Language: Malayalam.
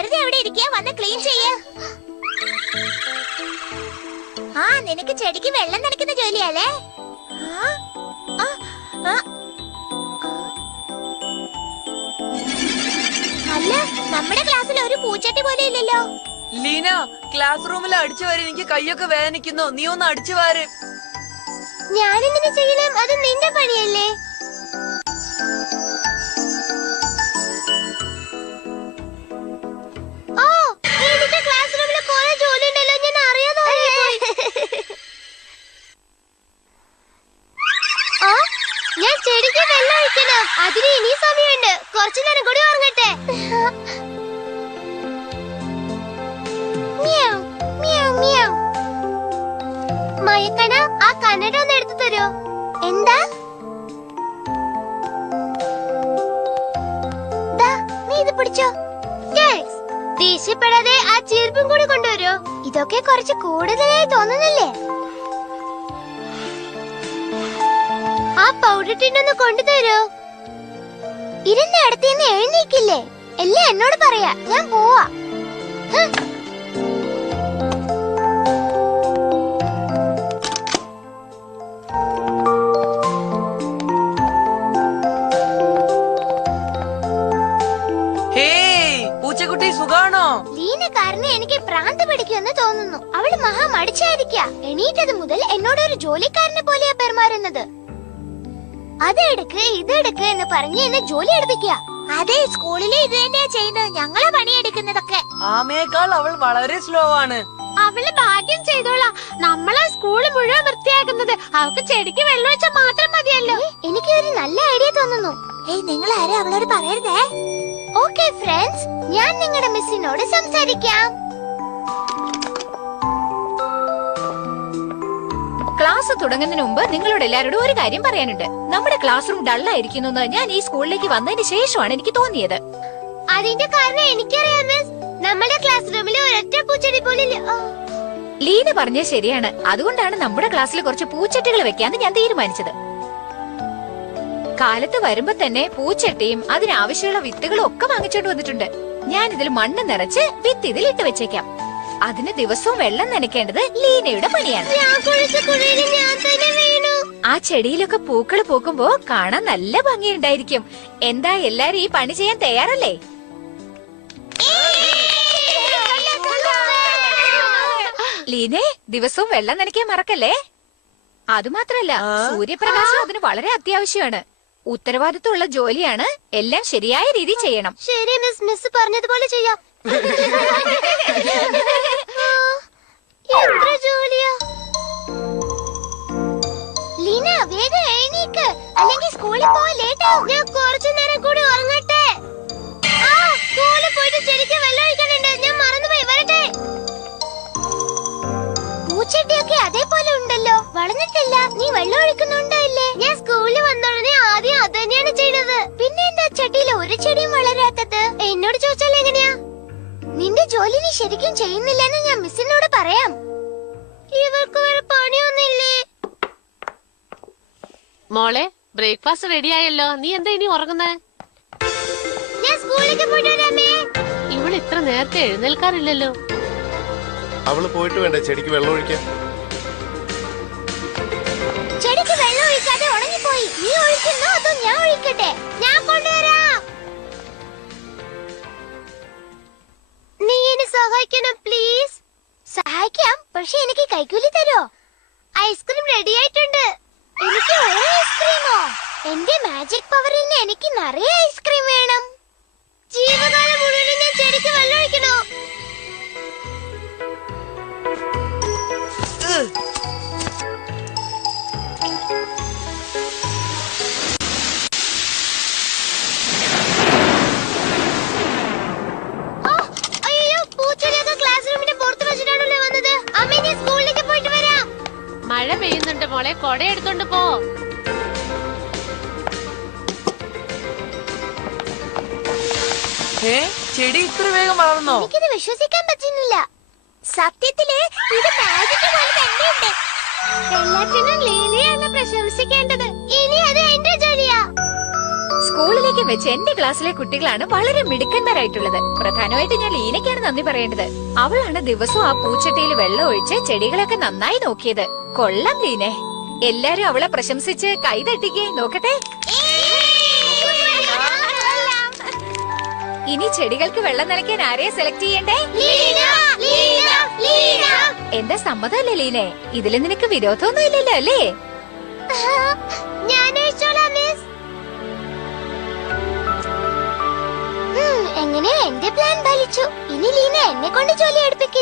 വെറുതെ എവിടെ ഇരിക്കുക, വന്ന് ക്ലീൻ ചെയ്യ. ആ, നിനക്ക് ചെടിക്ക് വെള്ളം നനയ്ക്കുന്ന ജോലിയല്ലേ? അല്ല, നമ്മുടെ ക്ലാസ്സിൽ ഒരു പൂച്ചട്ടി പോലെ ഇല്ലല്ലോ. ലീന, ക്ലാസ് റൂമിൽ അടിച്ചു വാരി എനിക്ക് കൈയൊക്കെ വേദനിക്കുന്നു. നീ ഒന്ന് അടിച്ചു വാര്. ഞാനെങ്ങനെ ചെയ്യണം? അത് നിന്റെ പണിയല്ലേ. ഞാൻ ചെടിക്ക് വെള്ളം ഒഴിക്കണം. അതിന് ഇനി സമയമുണ്ട്. കുറച്ചു നേരം കൂടി ഉറങ്ങട്ടെ. മയക്കണ, ആ കന്നഡ ഒന്ന് എടുത്തു തരോ? എന്താ? നീ ഇത് പിടിച്ചോ. ദേഷ്യപ്പെടാതെ ആ ചീർപ്പും കൂടി കൊണ്ടുവരോ? ഇതൊക്കെ കുറച്ച് കൂടുതലായി തോന്നുന്നില്ലേ? ആ പൗഡർ ടിന്നൊന്ന് കൊണ്ടുതരോ? ഇരുന്ന ഇടത്തുനിന്ന് എഴുന്നേക്കില്ലേ? എല്ലാം എന്നോട് പറയാ, ഞാൻ പോവാ. പൂച്ചക്കുട്ടി സുഖാണോ? ലീന കാരണം എനിക്ക് ഭ്രാന്ത് പിടിക്കുമെന്ന് തോന്നുന്നു. അവള് മഹാ മടിച്ചായിരിക്കാ. എണീറ്റത് മുതൽ എന്നോട് ഒരു ജോലിക്കാരനെ പോലെയാ പെരുമാറുന്നത്. അതെടുക്ക് ഇതെടുക്ക് എന്ന് പറഞ്ഞ് എന്നെ ജോലി എടുപ്പിക്കുക. അതെ, സ്കൂളിലെ ഇത് തന്നെയാ ചെയ്യുന്നത്. ഞങ്ങളെ പണിയെടുക്കുന്നതൊക്കെ. ആമയേക്കാൾ അവൾ വളരെ സ്ലോ ആണ്. അവള് ഭാഗ്യം ചെയ്തോളാം. നമ്മളെ സ്കൂള് മുഴുവൻ വൃത്തിയാക്കുന്നത്. അവൾക്ക് ചെടിക്ക് വെള്ളം വെച്ചാൽ മാത്രം മതിയല്ലോ. എനിക്ക് ഒരു നല്ല ഐഡിയ തോന്നുന്നു. നിങ്ങൾ ആരും അവളോട് പറയരുതേ. ഓക്കെ ഫ്രണ്ട്സ്, ഞാൻ നിങ്ങളുടെ മിസ്സിനോട് സംസാരിക്കാം. ക്ലാസ് തുടങ്ങുന്നതിന് മുമ്പ് നിങ്ങളോട് എല്ലാവരോടും ഒരു കാര്യം പറയാനുണ്ട്. നമ്മുടെ ക്ലാസ് റൂം ഡള്ളായിരിക്കുന്നു ഞാൻ ഈ സ്കൂളിലേക്ക് വന്നതിന് ശേഷമാണ് എനിക്ക് തോന്നിയത്. അതിന്റെ കാരണം എനിക്കറിയാം മിസ്. നമ്മുടെ ക്ലാസ് റൂമിൽ ഒരൊറ്റ പൂച്ചെടി പോലും. ലീന പറഞ്ഞത് ശരിയാണ്. അതുകൊണ്ടാണ് നമ്മുടെ ക്ലാസ്സിൽ കുറച്ച് പൂച്ചട്ടികൾ വെക്കാന്ന് ഞാൻ തീരുമാനിച്ചത്. കാലത്ത് വരുമ്പോ തന്നെ പൂച്ചട്ടിയും അതിനാവശ്യമുള്ള വിത്തുകളും ഒക്കെ വാങ്ങിച്ചോണ്ട് വന്നിട്ടുണ്ട്. ഞാൻ ഇതിൽ മണ്ണ് നിറച്ച് വിത്ത് ഇതിൽ ഇട്ട് വെച്ചേക്കാം. അതിന് ദിവസവും വെള്ളം നനയ്ക്കേണ്ടത് ലീനയുടെ പണിയാണ്. ആ ചെടിയിലൊക്കെ പൂക്കൾ പൂക്കുമ്പോ കാണാൻ നല്ല ഭംഗിയുണ്ടായിരിക്കും. എന്താ എല്ലാരും ഈ പണി ചെയ്യാൻ തയ്യാറല്ലേ? ലീനെ, ദിവസവും വെള്ളം നനയ്ക്കാൻ മറക്കല്ലേ. അതുമാത്രല്ല, സൂര്യപ്രകാശം അതിന് വളരെ അത്യാവശ്യമാണ്. ഉത്തരവാദിത്തമുള്ള ജോലിയാണ്. എല്ലാം ശരിയായ രീതി ചെയ്യണം. ശരി മിസ്, മിസ് പറഞ്ഞതുപോലെ ചെയ്യാം. എത്ര ജോലിയാ. ലീന, വേഗം എഴുന്നേക്ക്, അല്ലെങ്കിൽ സ്കൂളിൽ പോവാൻ ലേറ്റ് ആവും. ഞാൻ കുറച്ചു നേരം കൂടി ഉറങ്ങട്ടെ. സ്കൂളിൽ പോയിട്ട് ചെടിക്ക് വെള്ളം ഒഴിക്കാനുണ്ട്. ഞാൻ മറന്നുപോയി, വരട്ടെ. പൂച്ചട്ടിയൊക്കെ അതേപോലെ ഉണ്ടല്ലോ, വളർന്നിട്ടില്ല. നീ വെള്ളം ഒഴിക്കുന്നുണ്ടോ ഇല്ലേ? ഞാൻ സ്കൂളിൽ വന്നോടനെ ആദ്യം അത് തന്നെയാണ് ചെയ്തത്. പിന്നെ എന്താ ചട്ടിയിൽ ഒരു ചെടിയും വളരാത്തത്? എന്നോട് ചോദിച്ചാൽ എങ്ങനെയാ? നിന്റെ ജോലി നീ ശരിക്കും ചെയ്യുന്നില്ലെന്ന് ഞാൻ മിസ്സിനോട് പറയാം. ഇവർക്ക് വേറെ പണിയൊന്നുമില്ലേ? മോളെ, ബ്രേക്ക്ഫാസ്റ്റ് റെഡി ആയല്ലോ. നീ എന്താ ഇനി ഉറങ്ങുന്നേ? ഞാൻ സ്കൂളിലേക്ക് പോയിട്ട് വരാമേ. ഇവൾ ഇത്ര നേരത്തെ എഴുന്നേൽക്കാറില്ലല്ലോ. അവള് പോയിട്ട് വേണ്ടേ ചെടിക്ക് വെള്ളം ഒഴിക്കാൻ? ചെടിക്ക് വെള്ളം ഒഴിക്കാതെ ഉണങ്ങിപ്പോയി. നീ ഒഴിക്കുന്നോ അതോ ഞാൻ ഒഴിക്കട്ടെ? ഞാൻ കൊണ്ടുവരാം. നീ എന്നെ സഹായിക്കണം പ്ലീസ്. സഹായിക്കാം, പക്ഷെ എനിക്ക് കൈക്കൂലി തരോ? ഐസ്ക്രീം റെഡി ആയിട്ടുണ്ട്. എനിക്ക് ഒരു ഐസ്ക്രീമോ? എന്റെ മാജിക് പവറിന് എനിക്ക് നിറയെ ഐസ്ക്രീം വേണം. ജീവകാലം മുഴുവൻ ഞാൻ ചെടിക്ക് വെള്ളം ഒഴിക്കണോ? മഴ പെയ്യുന്നുണ്ട് മോളെ, കൊട എടുത്തോണ്ട് പോ. ചെടി ഇത്ര വേഗം വളർന്നോ? എനിക്കിത് വിശ്വസിക്കാൻ പറ്റുന്നില്ല. സത്യത്തില് ഇത് മാജിക് പോലെ തന്നെയുണ്ട്. എല്ലാത്തിനും ലീനയാണ് പ്രശംസിക്കേണ്ടത്. ഇനി അത് എന്റെ ജോലിയാ. സ്കൂളിലേക്ക് ഭാഗ്യം വെച്ച് എന്റെ ക്ലാസ്സിലെ കുട്ടികളാണ് വളരെ മിടുക്കന്മാരായിട്ടുള്ളത്. പ്രധാനമായിട്ട് ഞാൻ ലീനയ്ക്കാണ് നന്ദി പറയേണ്ടത്. അവളാണ് ദിവസവും ആ പൂച്ചട്ടിയിൽ വെള്ളം ഒഴിച്ച് ചെടികളൊക്കെ നന്നായി നോക്കിയത്. കൊള്ളാം ലീനെ. എല്ലാരും അവളെ പ്രശംസിച്ച് കൈതട്ടിക്കേ നോക്കട്ടെ. ഇനി ചെടികൾക്ക് വെള്ളം നനയ്ക്കാൻ ആരെയാ സെലക്ട് ചെയ്യണ്ടേ? എന്റെ സമ്മതമല്ലേ ലീനെ? ഇതില് നിനക്ക് വിരോധമൊന്നും ഇല്ലല്ലോ അല്ലേ? ഞാൻ എങ്ങനെയോ എന്റെ പ്ലാൻ ഫലിച്ചു. ഇനി ലീന എന്നെ കൊണ്ട് ജോലി എടുപ്പിക്കില്ല.